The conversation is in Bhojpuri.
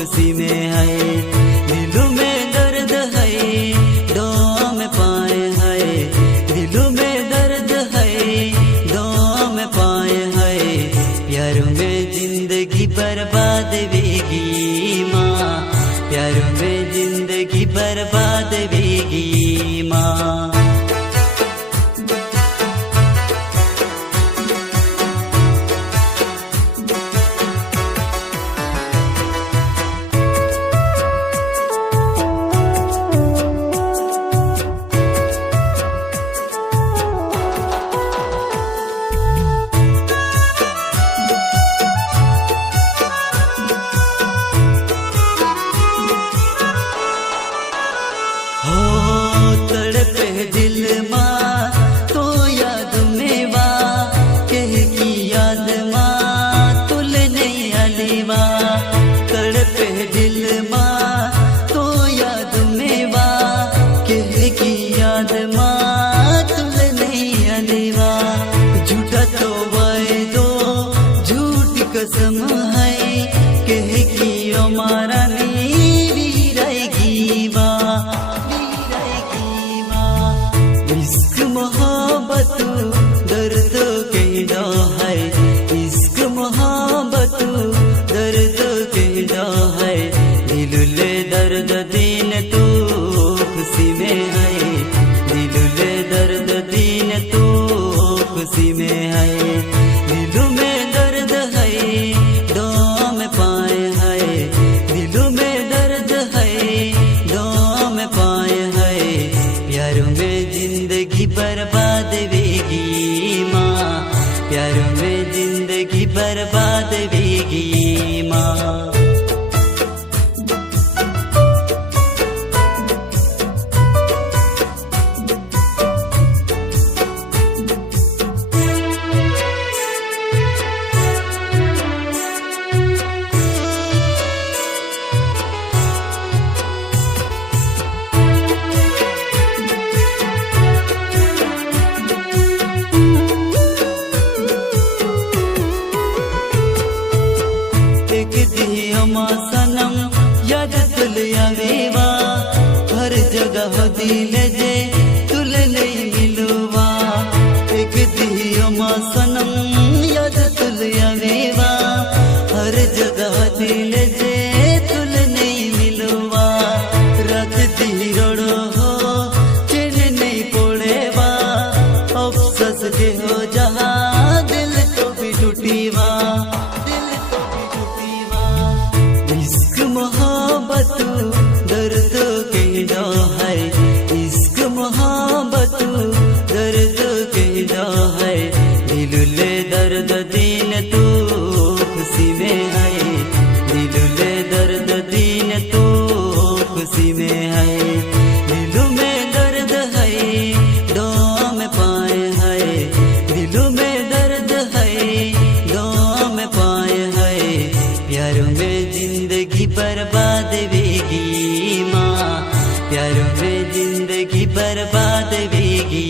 खुशी में है। दिलों में दर्द है दुआ में पाए है, दिलों में दर्द है दुआ में पाए है। प्यार में जिंदगी बर्बाद वेगी माँ, प्यार में जिंदगी बर्बाद वेगी माँ। झूठा तो वायदो झूठी कसम है, कह की हमारा नी रहेगी माँ, इश्क मोहब्बत दर्द कहना है, इश्क मोहब्बत दर्द कहना है। दिलुले दर्द दिन तू खुशी में है, दिलुले दर्द दिन तू खुशी में है। दिलों में दर्द है दुआ में पाए है, दिलों में दर्द है दुआ में पाए है। प्यार में जिंदगी बर्बाद वेगी माँ, प्यार में जिंदगी बर्बाद वेगी माँ। सनम याद तुल आवेवा, हर जगह दिल जे तुल नहीं मिलवा। एक दिया सनम याद तुल आवेवा, हर जगह दिल जे तुल नहीं मिलवा। रात दी रोड़ो हो चैन नहीं पड़ेवा, अफसोस के हो जहाँ दिल तो भी टूटीवा, मोहब्बत दर्द कहना है, इश्क मोहब्बत दर्द कहना है। दिलुले दर्द दिन तू खुशी में है, दिलुले दर्द दिन तू खुशी में है। दिलों में दर्द है दुआ में पाए है, दिलों में दर्द है दुआ में पाए है। प्यार में जिंदगी बर्बाद वेगी माँ, प्यार में जिंदगी बर्बाद वेगी।